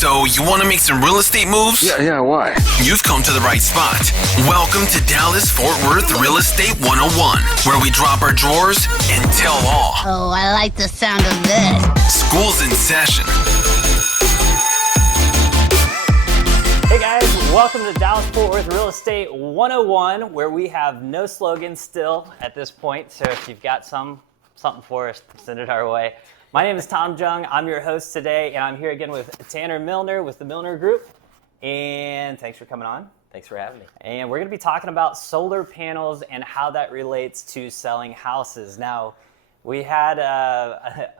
So, you want to make some real estate moves? Yeah, why? You've come to the right spot. Welcome to Dallas-Fort Worth Real Estate 101, where we drop our drawers and tell all. Oh, I like the sound of this. School's in session. Hey guys, welcome to Dallas-Fort Worth Real Estate 101, where we have no slogan still at this point. So if you've got something for us, send it our way. My name is Tom Jung. I'm your host today, and I'm here again with Tanner Milner with the Milner Group. And thanks for coming on. Thanks for having me. And we're going to be talking about solar panels and how that relates to selling houses. Now, we had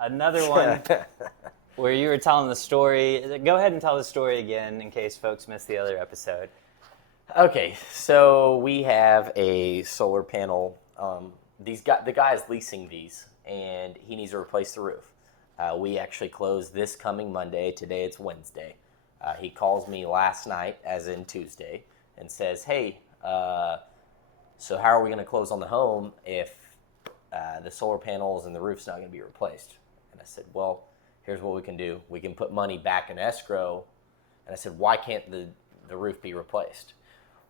another one where you were telling the story. Go ahead and tell the story again in case folks missed the other episode. Okay, so we have a solar panel. The guy is leasing these, and he needs to replace the roof. We actually closed this coming Monday. Today it's Wednesday. He calls me last night, as in Tuesday, and says, hey, so how are we going to close on the home if the solar panels and the roof's not going to be replaced? And I said, well, here's what we can do. We can put money back in escrow. And I said, why can't the roof be replaced?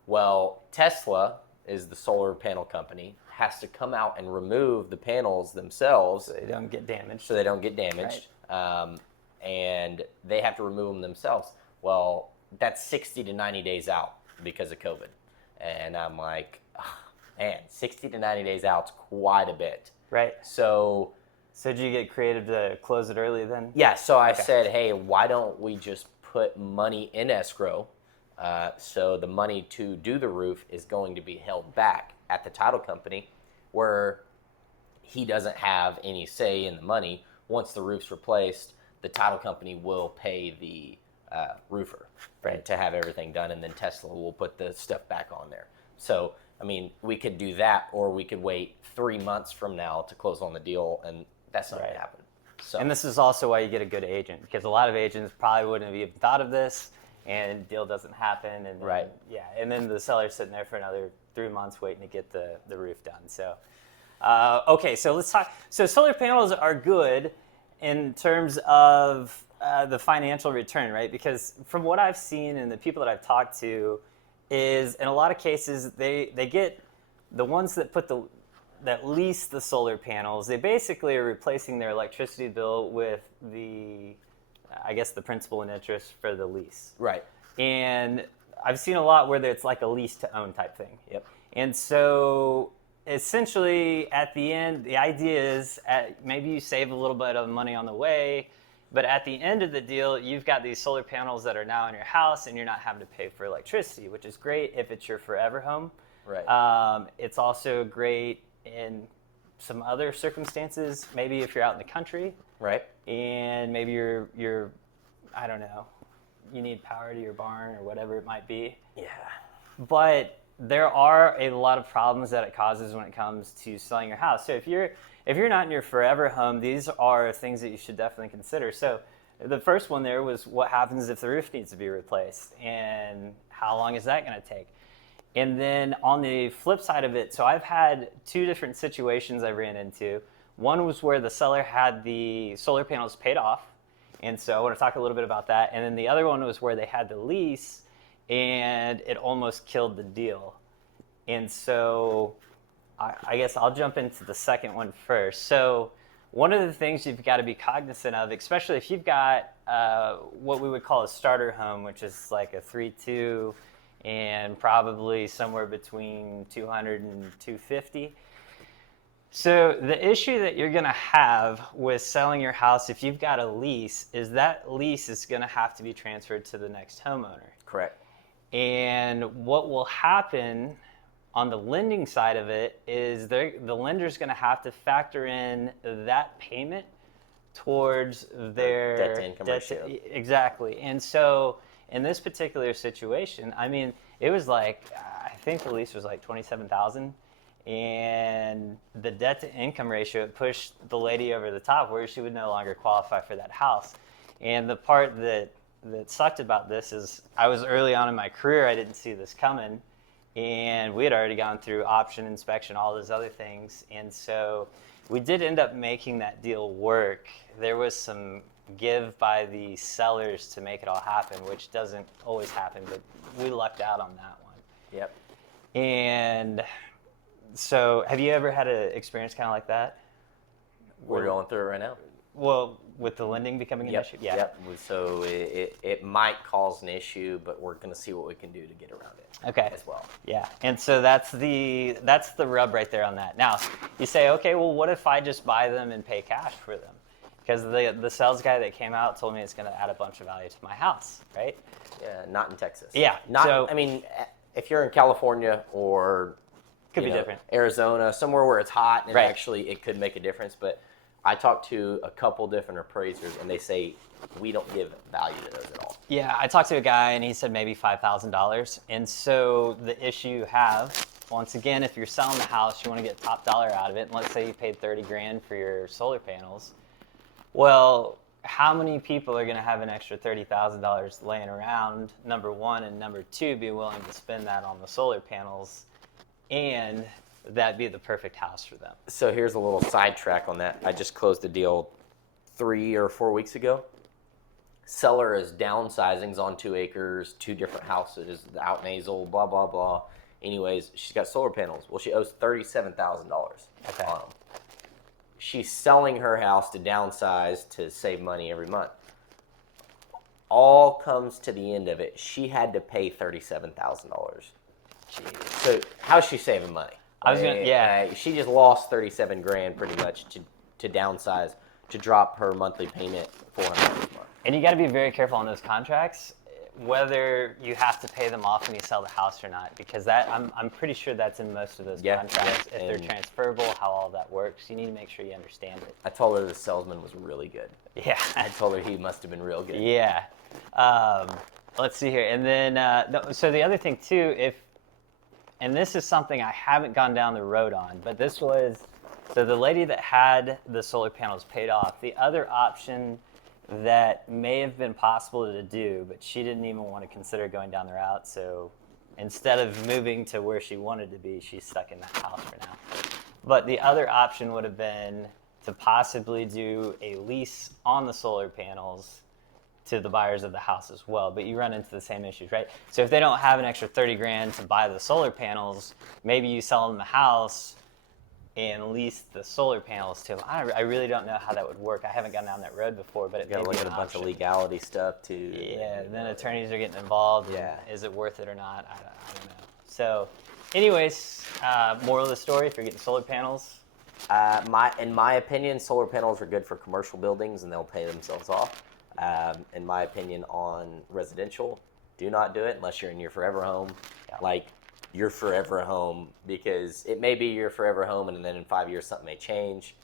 Well, Tesla is the solar panel company, has to come out and remove the panels themselves. So they don't get damaged. Right. And they have to remove them themselves. Well, that's 60 to 90 days out because of COVID. And I'm like, oh, man, 60 to 90 days out is quite a bit. Right. So did you get creative to close it early then? Yeah, so I said, hey, why don't we just put money in escrow? So the money to do the roof is going to be held back at the title company, where he doesn't have any say in the money. Once the roof's replaced, the title company will pay the roofer, right, to have everything done, and then Tesla will put the stuff back on there. So, I mean, we could do that, or we could wait 3 months from now to close on the deal, and that's not going to happen. So. And this is also why you get a good agent, because a lot of agents probably wouldn't have even thought of this, and deal doesn't happen, and right, yeah, and then the seller's sitting there for another 3 months waiting to get the roof done. So, okay, so let's talk. So solar panels are good in terms of the financial return, right? Because from what I've seen and the people that I've talked to, is in a lot of cases they get the ones that lease the solar panels. They basically are replacing their electricity bill with the principal and interest for the lease. Right. And I've seen a lot where it's like a lease to own type thing. Yep. And so essentially at the end, the idea is maybe you save a little bit of money on the way, but at the end of the deal, you've got these solar panels that are now in your house and you're not having to pay for electricity, which is great if it's your forever home. Right. It's also great in some other circumstances, maybe if you're out in the country. Right. And maybe you're I don't know, you need power to your barn or whatever it might be. Yeah. But there are a lot of problems that it causes when it comes to selling your house. So if you're not in your forever home, these are things that you should definitely consider. So the first one there was, what happens if the roof needs to be replaced, and how long is that going to take? And then on the flip side of it, so I've had two different situations I ran into. One was where the seller had the solar panels paid off, and so I want to talk a little bit about that. And then the other one was where they had the lease, and it almost killed the deal. And so I guess I'll jump into the second one first. So one of the things you've got to be cognizant of, especially if you've got what we would call a starter home, which is like a 3-2 and probably somewhere between 200 and 250. So the issue that you're going to have with selling your house if you've got a lease is that lease is going to have to be transferred to the next homeowner. Correct. And what will happen on the lending side of it is the lender's going to have to factor in that payment towards their debt to income ratio. Exactly. And so in this particular situation, I mean, it was like, I think the lease was like $27,000. And the debt to income ratio pushed the lady over the top where she would no longer qualify for that house. And the part that sucked about this is I was early on in my career, I didn't see this coming, and we had already gone through option inspection, all those other things. And so we did end up making that deal work. There was some give by the sellers to make it all happen, which doesn't always happen, but we lucked out on that one. Yep. And so have you ever had an experience kind of like that? We're going through it right now. Well, with the lending becoming an issue? Yeah. Yep. So it might cause an issue, but we're going to see what we can do to get around it. Okay. As well. Yeah. And so that's the rub right there on that. Now, you say, okay, well, what if I just buy them and pay cash for them? Because the sales guy that came out told me it's going to add a bunch of value to my house, right? Yeah, not in Texas. Yeah. I mean, if you're in California or could be different. Arizona, somewhere where it's hot, and right. actually it could make a difference. But I talked to a couple different appraisers, and they say we don't give value to those at all. Yeah, I talked to a guy, and he said maybe $5,000. And so the issue you have, once again, if you're selling the house, you want to get top dollar out of it. And let's say you paid $30,000 for your solar panels. Well, how many people are going to have an extra $30,000 laying around, number one, and number two, be willing to spend that on the solar panels, and that'd be the perfect house for them? So here's a little sidetrack on that. I just closed a deal 3 or 4 weeks ago. Seller is downsizing, on 2 acres, 2 different houses, out nasal, blah, blah, blah. Anyways, she's got solar panels. Well, she owes $37,000 on them. She's selling her house to downsize to save money every month. All comes to the end of it. She had to pay $37,000. So how's she saving money? She just lost $37,000 pretty much to downsize, to drop her monthly payment $400 a month. And you got to be very careful on those contracts, whether you have to pay them off when you sell the house or not, because I'm pretty sure that's in most of those contracts. If they're transferable, how all that works, you need to make sure you understand it. I told her the salesman was really good. Yeah. I told her he must have been real good. Yeah. Let's see here. And then, so the other thing too, and this is something I haven't gone down the road on, but this was, so the lady that had the solar panels paid off, the other option that may have been possible to do, but she didn't even want to consider going down the route. So instead of moving to where she wanted to be, she's stuck in that house for now. But the other option would have been to possibly do a lease on the solar panels to the buyers of the house as well. But you run into the same issues, right? So if they don't have an extra $30,000 to buy the solar panels, maybe you sell them the house and lease the solar panels to them. I really don't know how that would work. I haven't gone down that road before, but it may be an option. Got to look at a bunch of legality stuff too. Yeah, then attorneys are getting involved. Yeah. Is it worth it or not? I don't know. So, anyways, moral of the story: if you're getting solar panels, in my opinion, solar panels are good for commercial buildings and they'll pay themselves off. In my opinion, on residential, do not do it unless you're in your forever home. Yeah. Like your forever home, because it may be your forever home and then in 5 years something may change.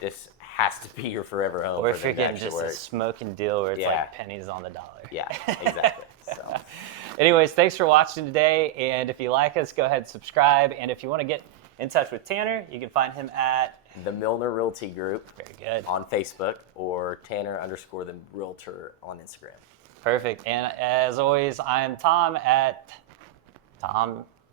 This has to be your forever home. Or if you're getting just a smoking deal where it's Yeah. like pennies on the dollar. Yeah, exactly. So, anyways, thanks for watching today. And if you like us, go ahead and subscribe. And if you want to get in touch with Tanner, you can find him at the Milner Realty Group. Very good. On Facebook, or Tanner_the Realtor on Instagram. Perfect. And as always, I am Tom at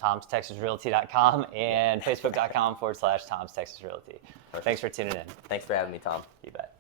TomsTexasRealty.com and Facebook.com/TomsTexasRealty. Thanks for tuning in. Thanks for having me, Tom. You bet.